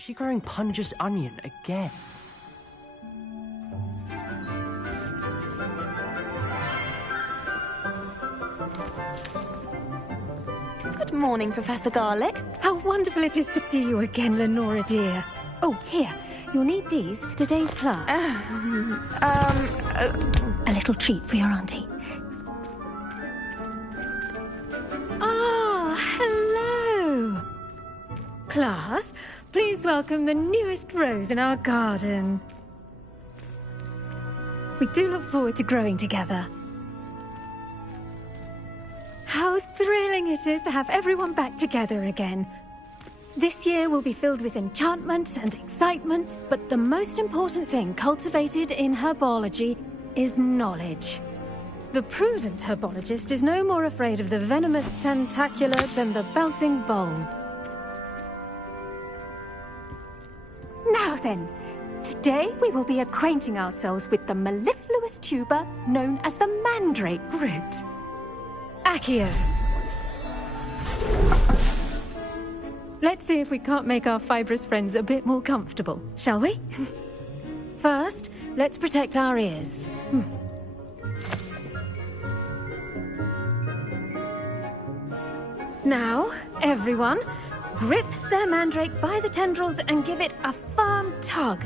she growing Punja's onion again? Good morning, Professor Garlic. How wonderful it is to see you again, Lenora dear. Oh, here, you'll need these for today's class. A little treat for your auntie. Ah, hello. Class, please welcome the newest rose in our garden. We do look forward to growing together. How thrilling it is to have everyone back together again. This year will be filled with enchantment and excitement, but the most important thing cultivated in herbology is knowledge. The prudent herbologist is no more afraid of the venomous tentacular than the bouncing bulb. Now then, today we will be acquainting ourselves with the mellifluous tuber known as the mandrake root. Accio. Let's see if we can't make our fibrous friends a bit more comfortable, shall we? First, let's protect our ears. Now, everyone, grip their mandrake by the tendrils and give it a firm tug.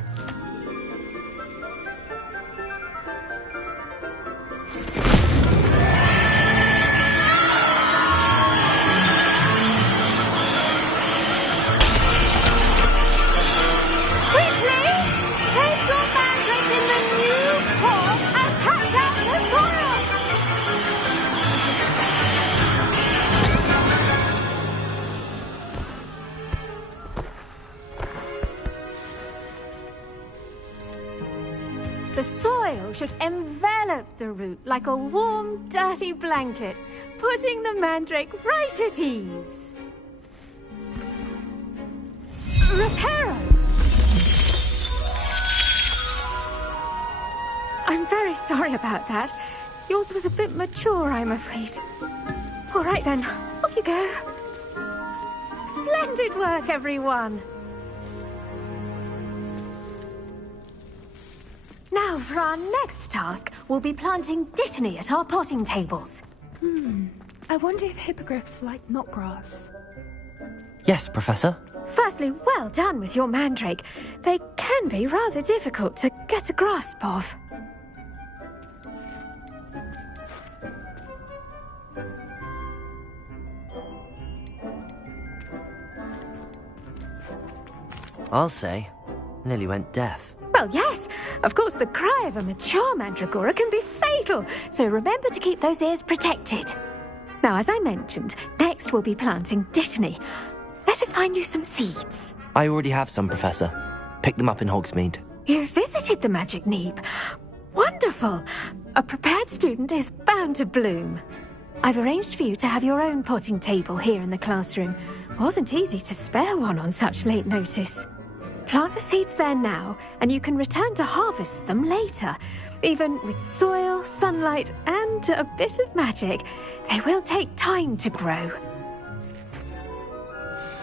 The soil should envelop the root like a warm, dirty blanket, putting the mandrake right at ease. Reparo! I'm very sorry about that. Yours was a bit mature, I'm afraid. All right then, off you go. Splendid work, everyone. Now, for our next task, we'll be planting dittany at our potting tables. I wonder if hippogriffs like knotgrass. Yes, Professor. Firstly, well done with your mandrake. They can be rather difficult to get a grasp of. I'll say, nearly went deaf. Well, yes. Of course, the cry of a mature mandragora can be fatal, so remember to keep those ears protected. Now, as I mentioned, next we'll be planting dittany. Let us find you some seeds. I already have some, Professor. Picked them up in Hogsmeade. You visited the Magic Neep. Wonderful. A prepared student is bound to bloom. I've arranged for you to have your own potting table here in the classroom. Wasn't easy to spare one on such late notice. Plant the seeds there now, and you can return to harvest them later. Even with soil, sunlight, and a bit of magic, they will take time to grow.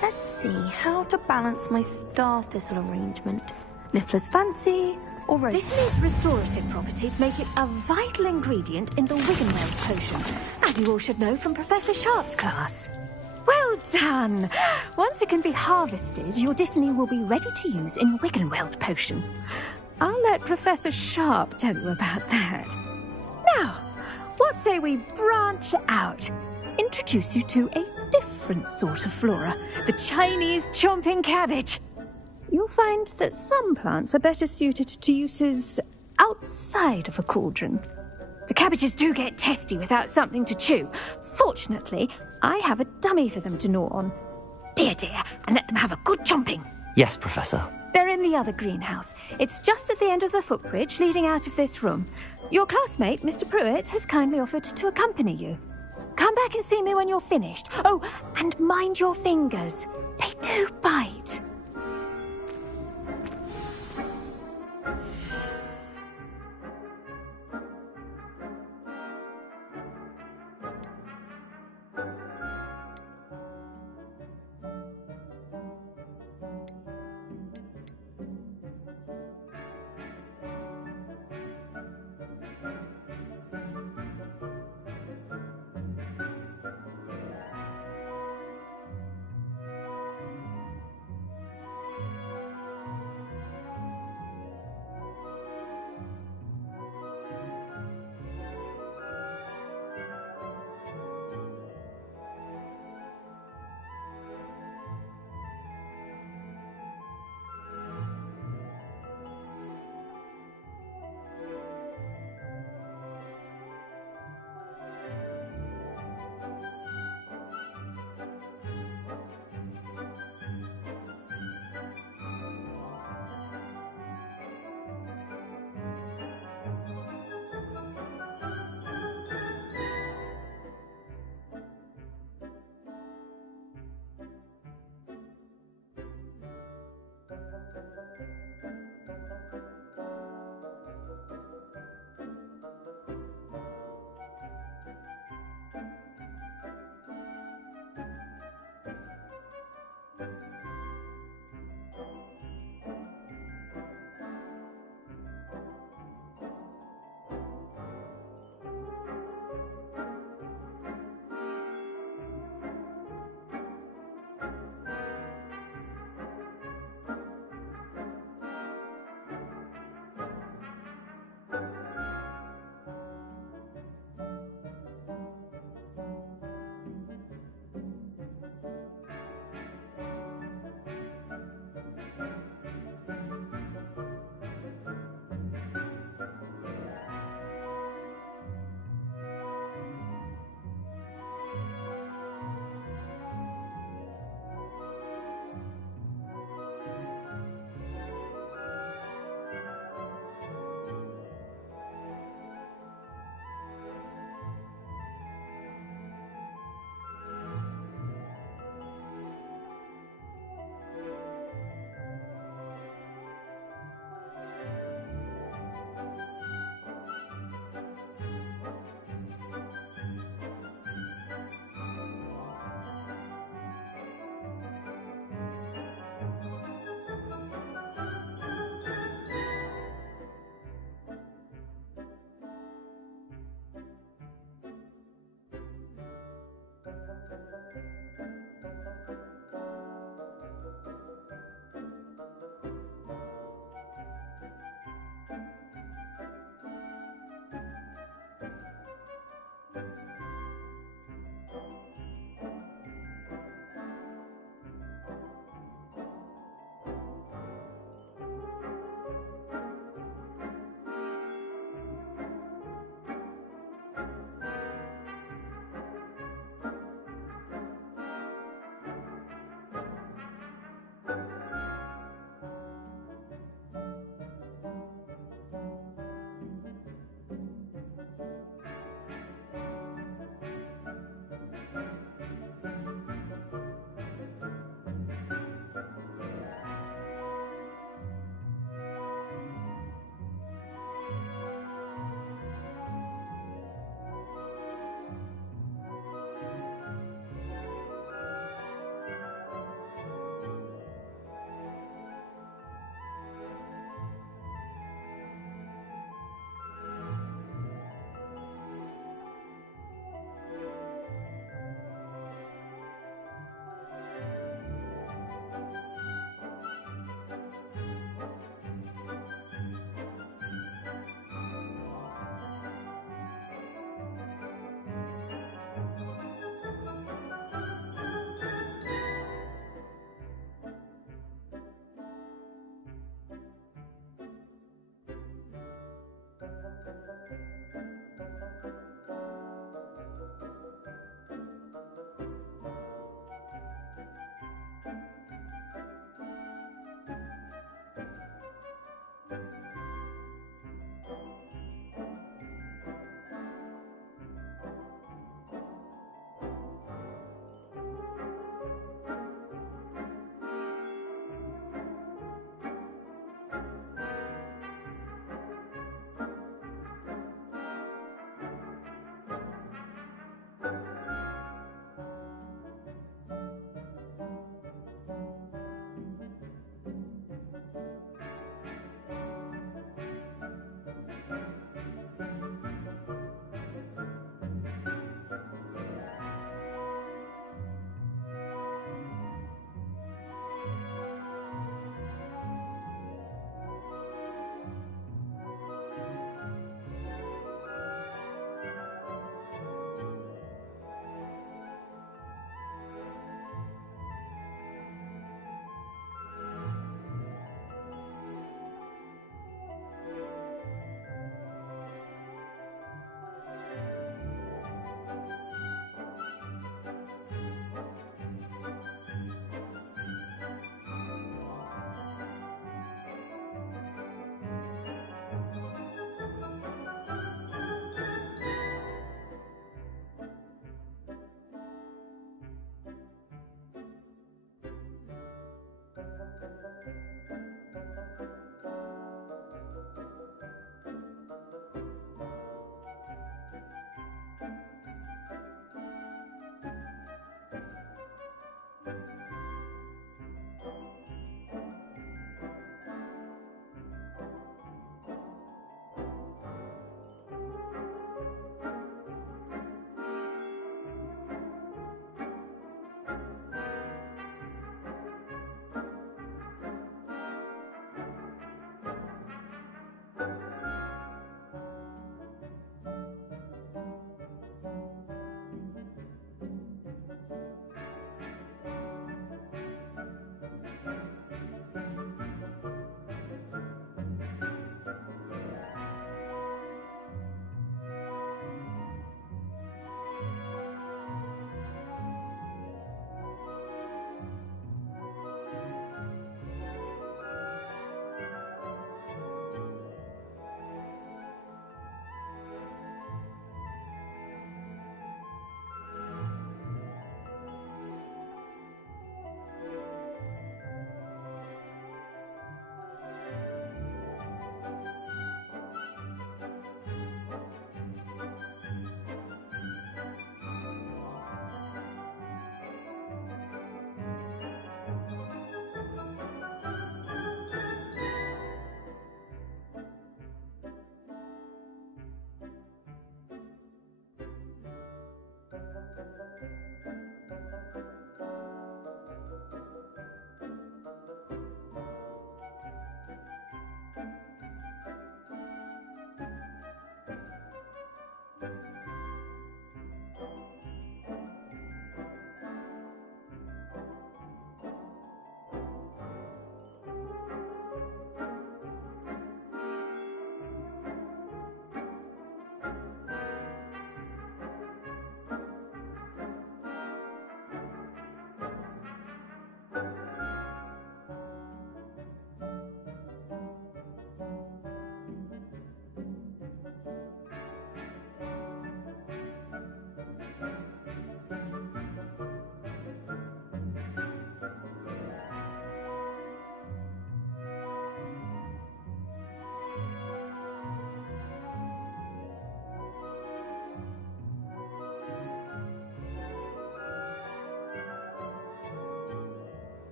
Let's see how to balance my star thistle arrangement. Niffler's fancy or rose? Dittany's restorative properties make it a vital ingredient in the Wiggenweld potion, as you all should know from Professor Sharp's class. Well done! Once it can be harvested, your dittany will be ready to use in Wiggenweld potion. I'll let Professor Sharp tell you about that. Now, what say we branch out? Introduce you to a different sort of flora, the Chinese chomping cabbage. You'll find that some plants are better suited to uses outside of a cauldron. The cabbages do get testy without something to chew. Fortunately, I have a dummy for them to gnaw on. Be a dear and let them have a good chomping. Yes, Professor. They're in the other greenhouse. It's just at the end of the footbridge leading out of this room. Your classmate, Mr. Pruitt, has kindly offered to accompany you. Come back and see me when you're finished. Oh, and mind your fingers. They do bite.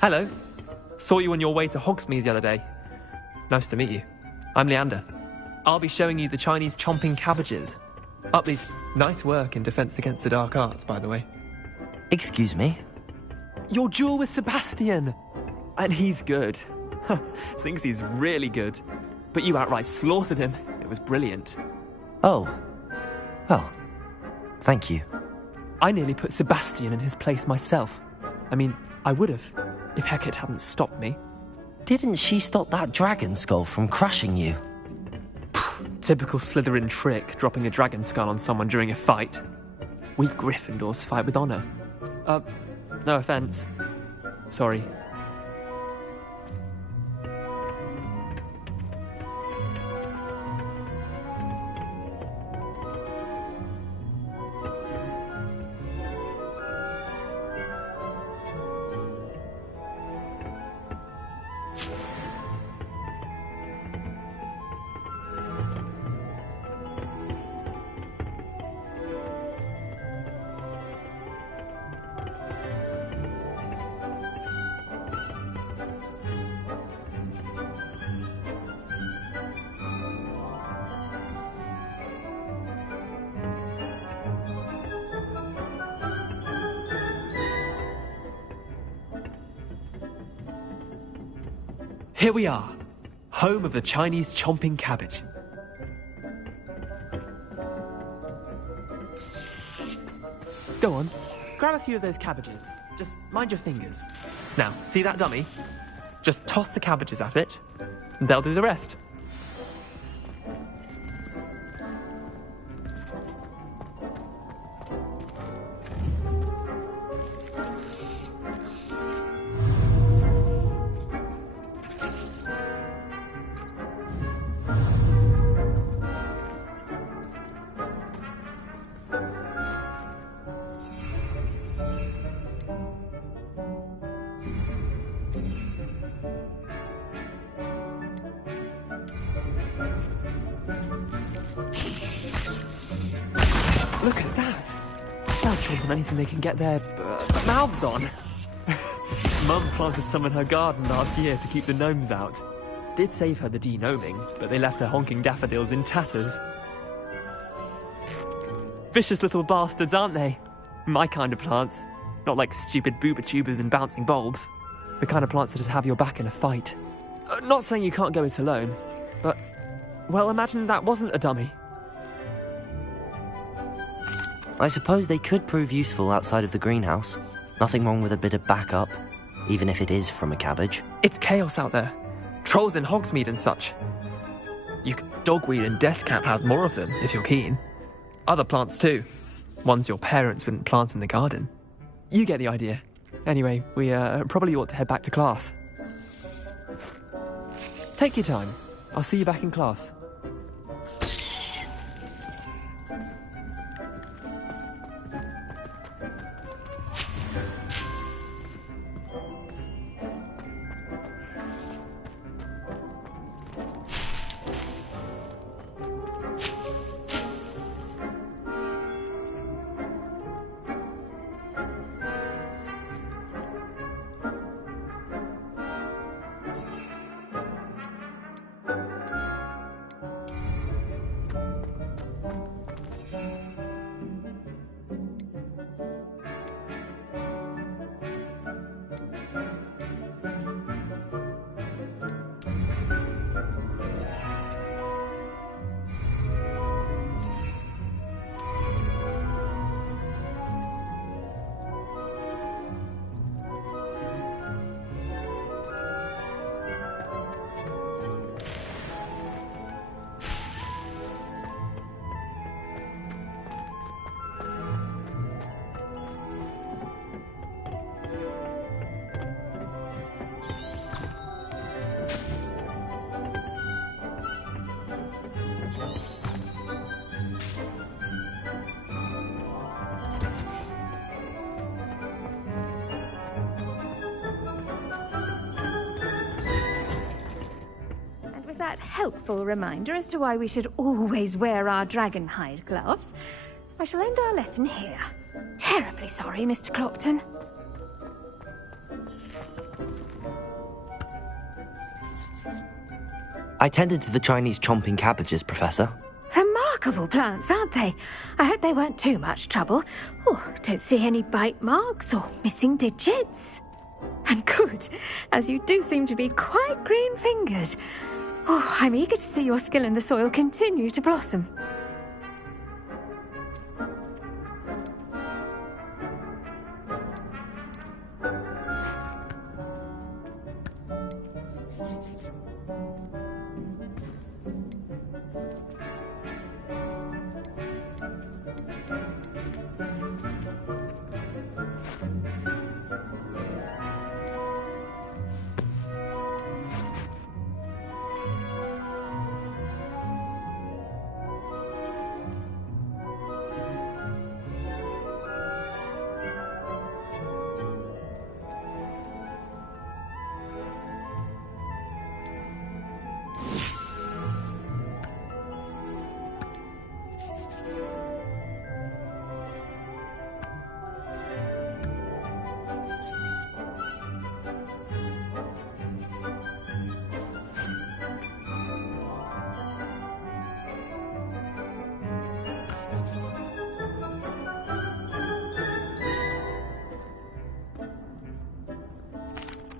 Hello. Saw you on your way to Hogsmeade the other day. Nice to meet you. I'm Leander. I'll be showing you the Chinese chomping cabbages. Utley's nice work in Defense Against the Dark Arts, by the way. Excuse me? Your duel with Sebastian! And he's good. Thinks he's really good. But you outright slaughtered him. It was brilliant. Oh. Well, thank you. I nearly put Sebastian in his place myself. I mean, I would have, if Hecate hadn't stopped me. Didn't she stop that dragon skull from crushing you? Typical Slytherin trick, dropping a dragon skull on someone during a fight. We Gryffindors fight with honor. No offense. Sorry. Here we are, home of the Chinese chomping cabbage. Go on, grab a few of those cabbages. Just mind your fingers. Now, see that dummy? Just toss the cabbages at it, and they'll do the rest. Look at that! They'll chomp on anything they can get their mouths on. Mum planted some in her garden last year to keep the gnomes out. Did save her the de-gnoming, but they left her honking daffodils in tatters. Vicious little bastards, aren't they? My kind of plants. Not like stupid booba tubers and bouncing bulbs. The kind of plants that just have your back in a fight. Not saying you can't go it alone, but, well, imagine that wasn't a dummy. I suppose they could prove useful outside of the greenhouse. Nothing wrong with a bit of backup, even if it is from a cabbage. It's chaos out there. Trolls in Hogsmeade and such. You could dogweed and Deathcap has more of them, if you're keen. Other plants too. Ones your parents wouldn't plant in the garden. You get the idea. Anyway, we probably ought to head back to class. Take your time. I'll see you back in class. That helpful reminder as to why we should always wear our dragon hide gloves, I shall end our lesson here. Terribly sorry, Mr. Clopton. I tended to the Chinese chomping cabbages, Professor. Remarkable plants, aren't they? I hope they weren't too much trouble. Oh, don't see any bite marks or missing digits. And good, as you do seem to be quite green-fingered. Oh, I'm eager to see your skill in the soil continue to blossom.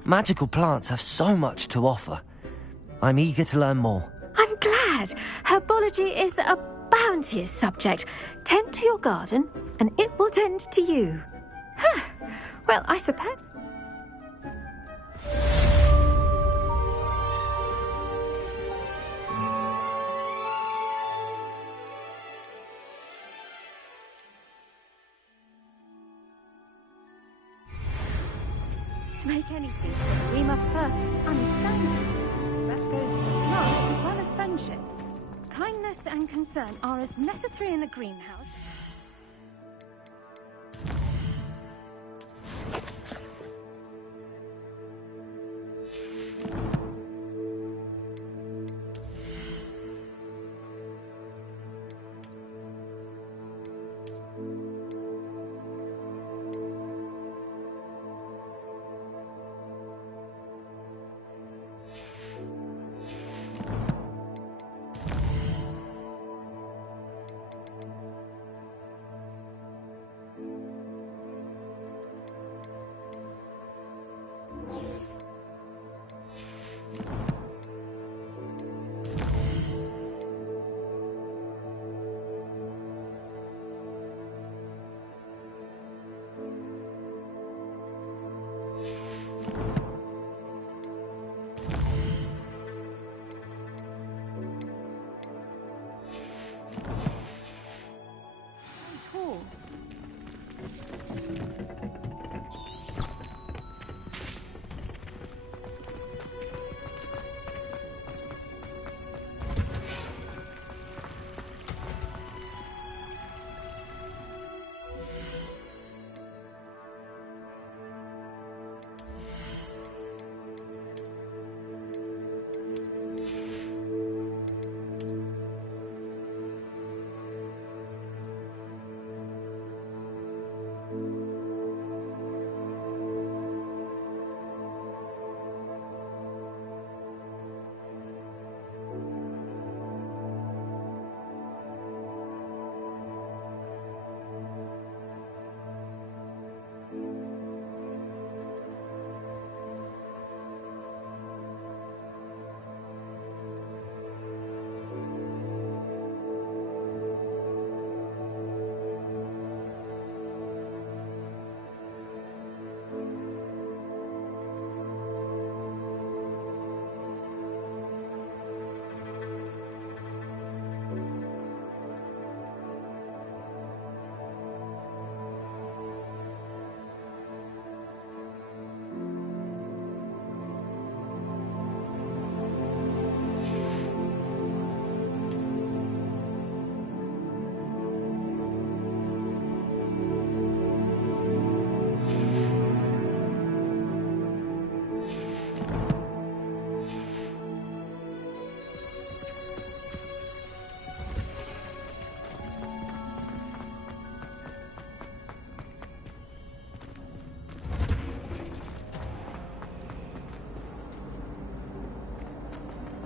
Magical plants have so much to offer. I'm eager to learn more. I'm glad. Herbology is a bounteous subject. Tend to your garden, and it will tend to you. Huh. Well, I suppose... To make anything, we must first understand it. That goes for plants as well as friendships. Kindness and concern are as necessary in the greenhouse.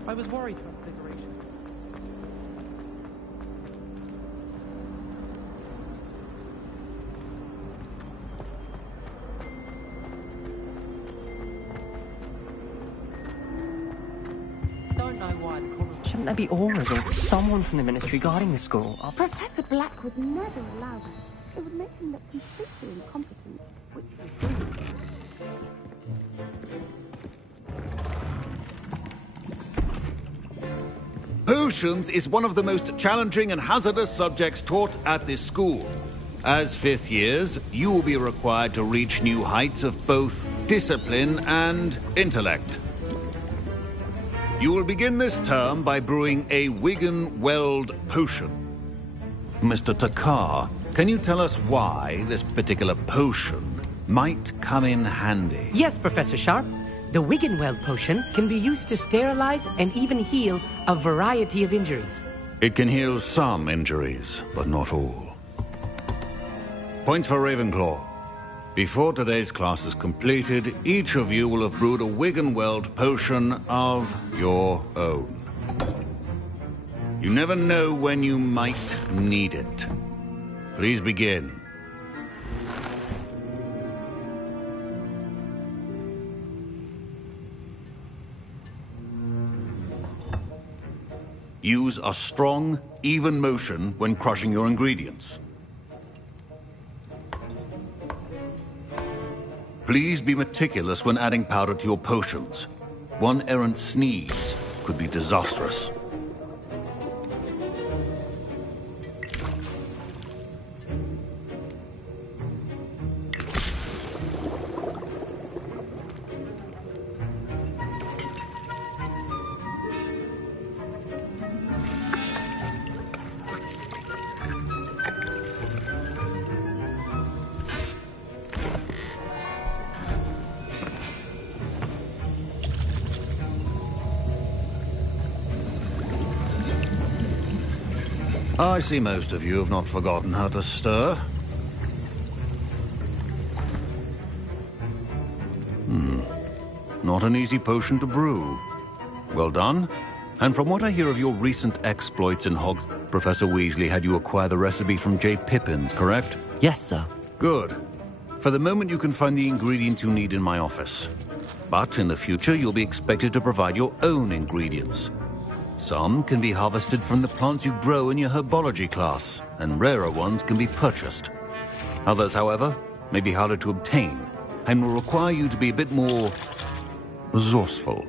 I was worried about the decoration. Don't know why the college... Shouldn't there be auras or someone from the ministry guarding the school? Professor Black would never allow that. It would make him look completely incompetent, which was Potions is one of the most challenging and hazardous subjects taught at this school. As fifth years, you will be required to reach new heights of both discipline and intellect. You will begin this term by brewing a Wigan-Weld potion. Mr. Takar, can you tell us why this particular potion might come in handy? Yes, Professor Sharp. The Wigan-Weld potion can be used to sterilize and even heal a variety of injuries. It can heal some injuries, but not all. Points for Ravenclaw. Before today's class is completed, each of you will have brewed a Wigan-Weld potion of your own. You never know when you might need it. Please begin. Use a strong, even motion when crushing your ingredients. Please be meticulous when adding powder to your potions. One errant sneeze could be disastrous. I see most of you have not forgotten how to stir. Not an easy potion to brew. Well done. And from what I hear of your recent exploits in Hogs, Professor Weasley had you acquire the recipe from J. Pippin's, correct? Yes, sir. Good. For the moment, you can find the ingredients you need in my office. But in the future, you'll be expected to provide your own ingredients. Some can be harvested from the plants you grow in your herbology class, and rarer ones can be purchased. Others, however, may be harder to obtain, and will require you to be a bit more resourceful.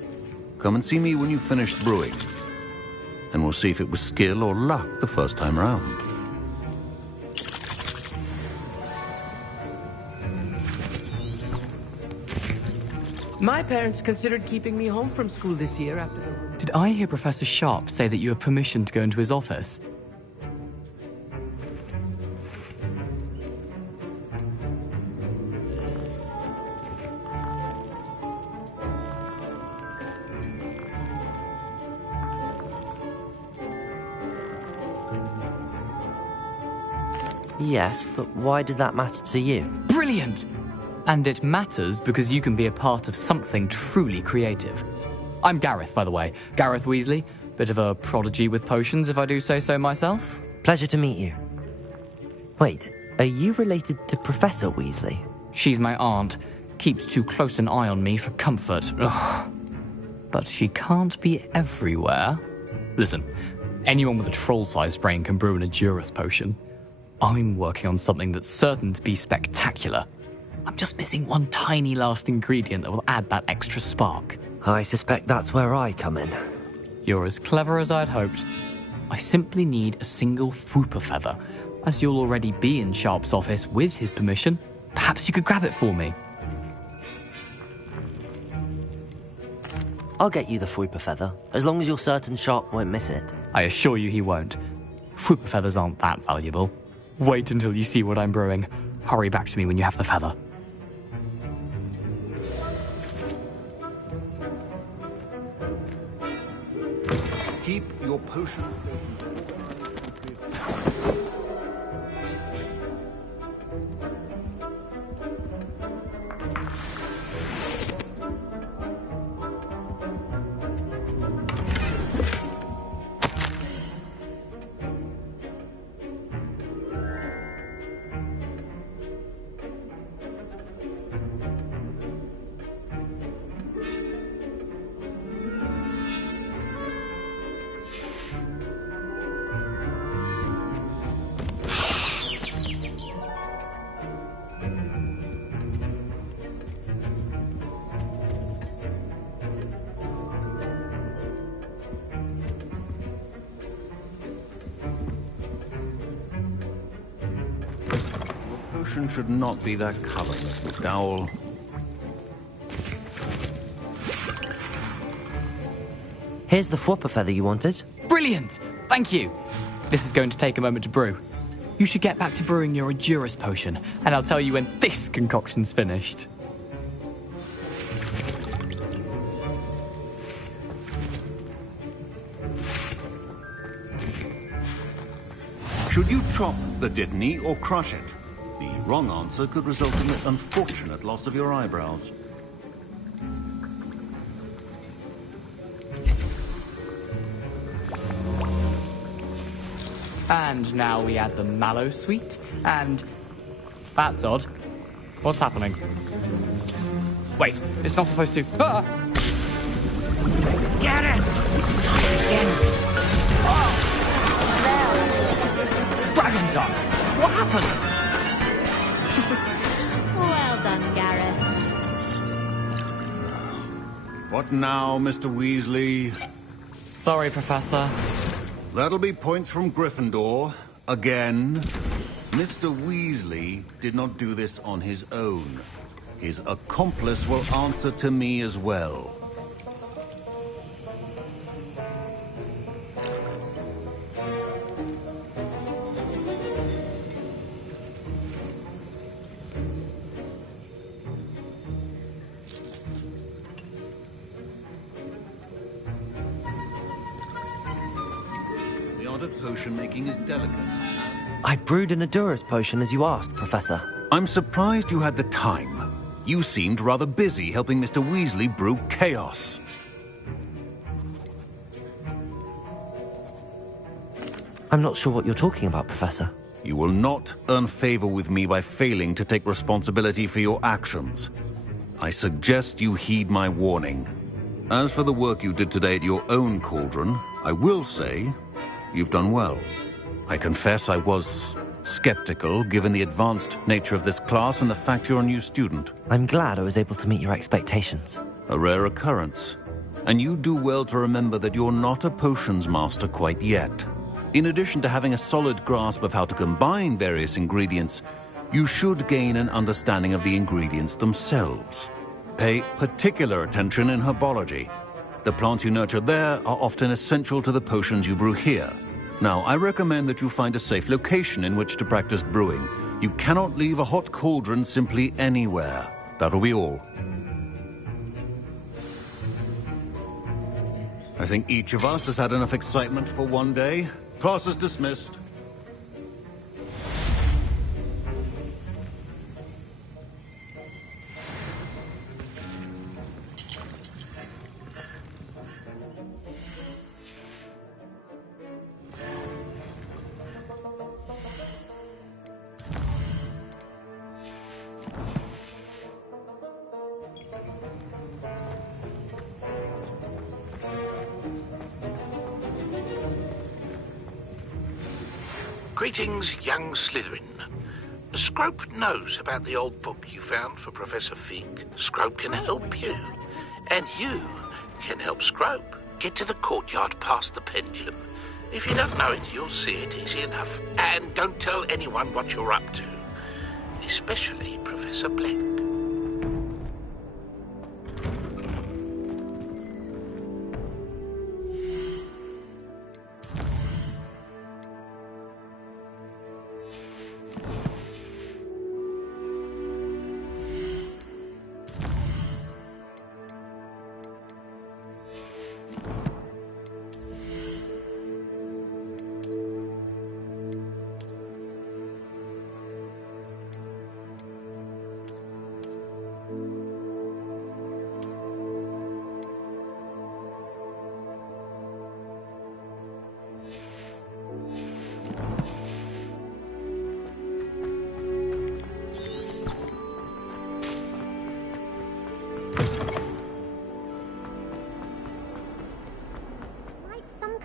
Come and see me when you've finished brewing, and we'll see if it was skill or luck the first time round. My parents considered keeping me home from school this year after the... Did I hear Professor Sharp say that you have permission to go into his office? Yes, but why does that matter to you? Brilliant! And it matters because you can be a part of something truly creative. I'm Gareth, by the way. Gareth Weasley. Bit of a prodigy with potions, if I do say so myself. Pleasure to meet you. Wait, are you related to Professor Weasley? She's my aunt. Keeps too close an eye on me for comfort. Ugh. But she can't be everywhere. Listen, anyone with a troll-sized brain can brew an Adurus potion. I'm working on something that's certain to be spectacular. I'm just missing one tiny last ingredient that will add that extra spark. I suspect that's where I come in. You're as clever as I'd hoped. I simply need a single Fwooper feather. As you'll already be in Sharp's office with his permission, perhaps you could grab it for me. I'll get you the Fwooper feather, as long as you're certain Sharp won't miss it. I assure you he won't. Fwooper feathers aren't that valuable. Wait until you see what I'm brewing. Hurry back to me when you have the feather. Keep your potion. potion should not be that color, Miss McDowell. Here's the Fwopper feather you wanted. Brilliant! Thank you! This is going to take a moment to brew. You should get back to brewing your Rawrrr potion, and I'll tell you when this concoction's finished. Should you chop the Dittany or crush it? The wrong answer could result in the unfortunate loss of your eyebrows. And now we add the mallow sweet, and... That's odd. What's happening? Wait, it's not supposed to... Ah! Get it! Get it! Oh! Dragon Duck! What happened? Well done, Gareth. What now, Mr. Weasley? Sorry, Professor. That'll be points from Gryffindor. Again. Mr. Weasley did not do this on his own. His accomplice will answer to me as well. The art of potion making is delicate. I brewed an Rawrrr potion as you asked, Professor. I'm surprised you had the time. You seemed rather busy helping Mr. Weasley brew chaos. I'm not sure what you're talking about, Professor. You will not earn favor with me by failing to take responsibility for your actions. I suggest you heed my warning. As for the work you did today at your own cauldron, I will say you've done well. I confess I was skeptical, given the advanced nature of this class and the fact you're a new student. I'm glad I was able to meet your expectations. A rare occurrence. And you do well to remember that you're not a potions master quite yet. In addition to having a solid grasp of how to combine various ingredients, you should gain an understanding of the ingredients themselves. Pay particular attention in herbology. The plants you nurture there are often essential to the potions you brew here. Now, I recommend that you find a safe location in which to practice brewing. You cannot leave a hot cauldron simply anywhere. That'll be all. I think each of us has had enough excitement for one day. Class is dismissed. Greetings, young Slytherin. Scrope knows about the old book you found for Professor Fig. Scrope can help you. And you can help Scrope. Get to the courtyard past the pendulum. If you don't know it, you'll see it easy enough. And don't tell anyone what you're up to. Especially Professor Black.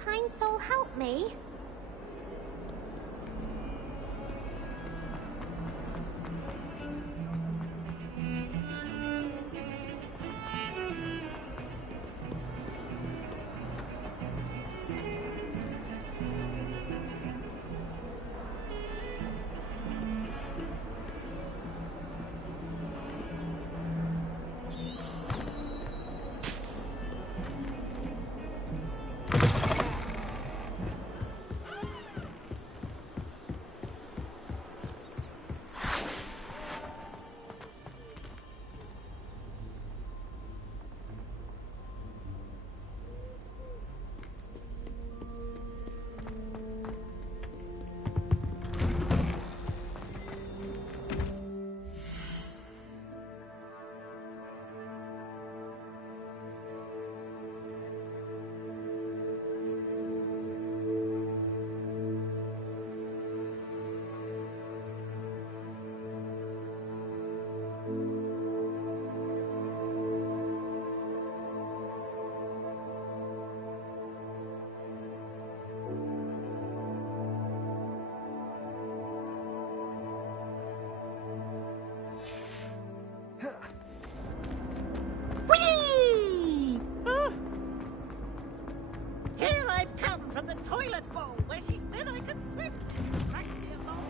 Kind soul help me? Here I've come from the toilet bowl where she said I could swim. Practically a bowl.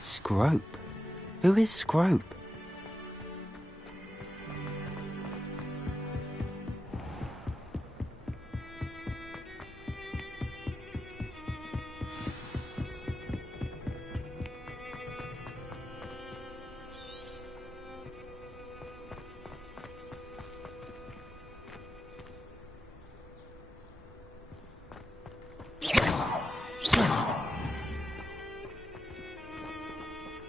Scrope? Who is Scrope?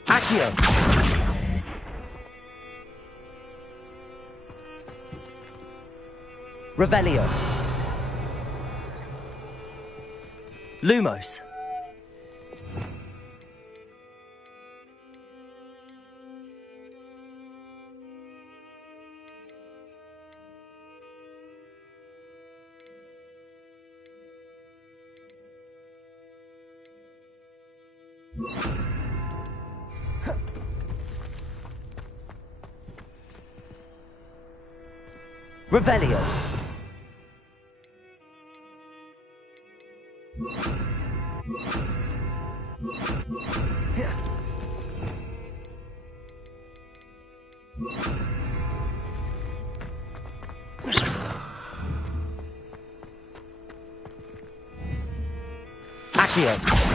Accio! Revelio! Lumos! Revelio! Accio!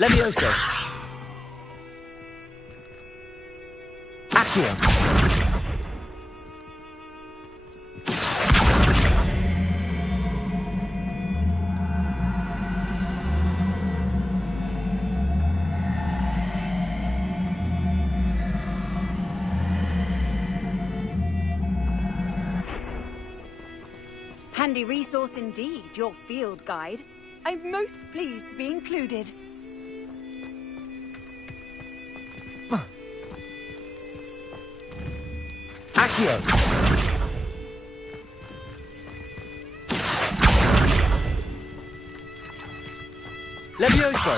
Levioso! Accio! Handy resource indeed, your field guide. I'm most pleased to be included. Accio! Levioso!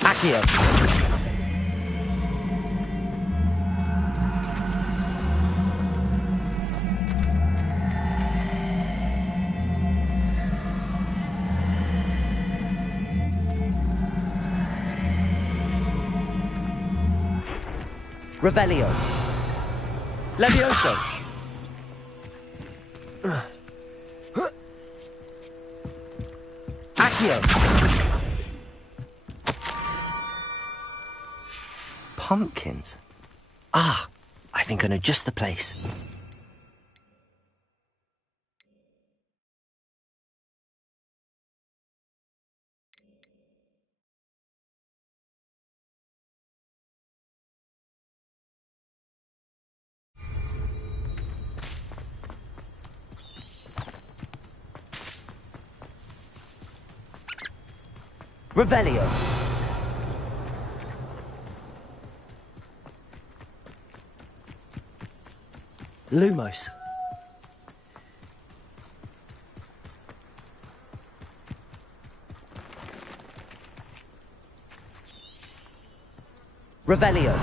Accio! Revelio! Levioso! Accio! Pumpkins? Ah, I think I know just the place. Revelio! Lumos! Revelio!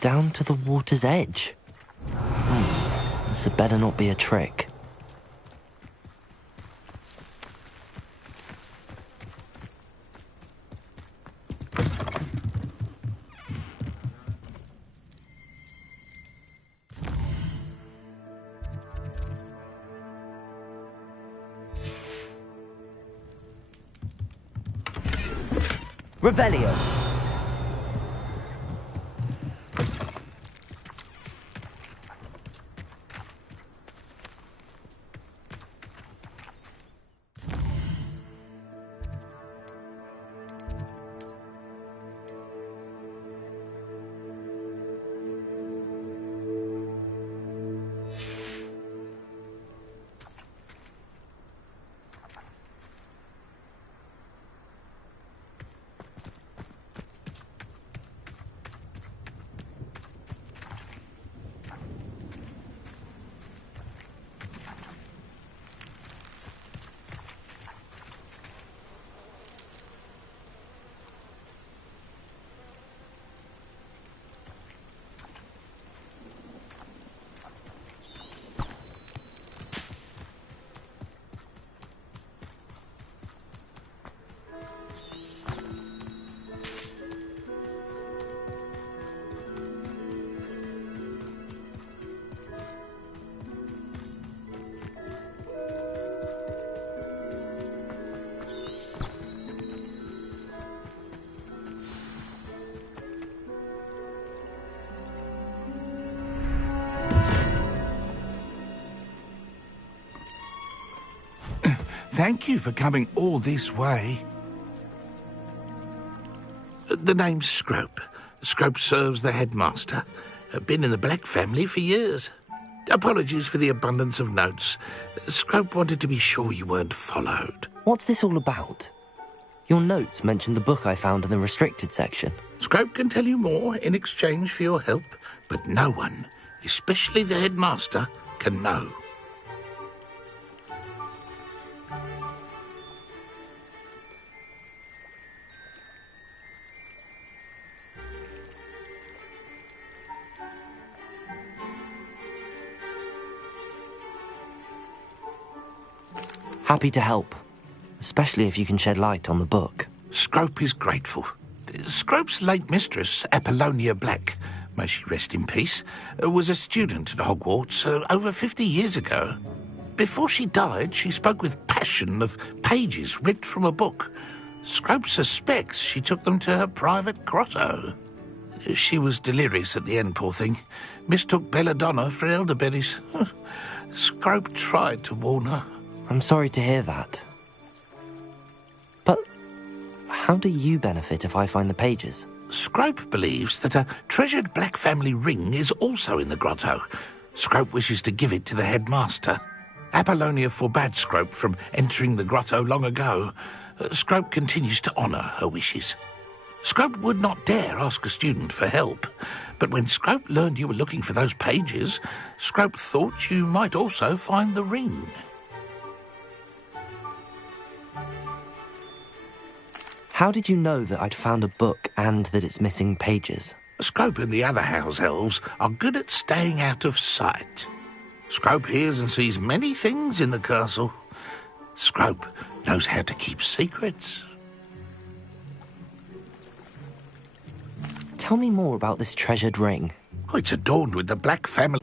Down to the water's edge. This had better not be a trick. Revelio. Thank you for coming all this way. The name's Scrope. Scrope serves the headmaster. Been in the Black family for years. Apologies for the abundance of notes. Scrope wanted to be sure you weren't followed. What's this all about? Your notes mentioned the book I found in the restricted section. Scrope can tell you more in exchange for your help, but no one, especially the headmaster, can know. Happy to help, especially if you can shed light on the book. Scrope is grateful. Scrope's late mistress, Apollonia Black, may she rest in peace, was a student at Hogwarts over 50 years ago. Before she died, she spoke with passion of pages ripped from a book. Scrope suspects she took them to her private grotto. She was delirious at the end, poor thing. Mistook belladonna for elderberries. Scrope tried to warn her. I'm sorry to hear that. But how do you benefit if I find the pages? Scrope believes that a treasured Black family ring is also in the grotto. Scrope wishes to give it to the headmaster. Apollonia forbade Scrope from entering the grotto long ago. Scrope continues to honour her wishes. Scrope would not dare ask a student for help, but when Scrope learned you were looking for those pages, Scrope thought you might also find the ring. How did you know that I'd found a book and that it's missing pages? Scrope and the other house elves are good at staying out of sight. Scrope hears and sees many things in the castle. Scrope knows how to keep secrets. Tell me more about this treasured ring. Oh, it's adorned with the Black family.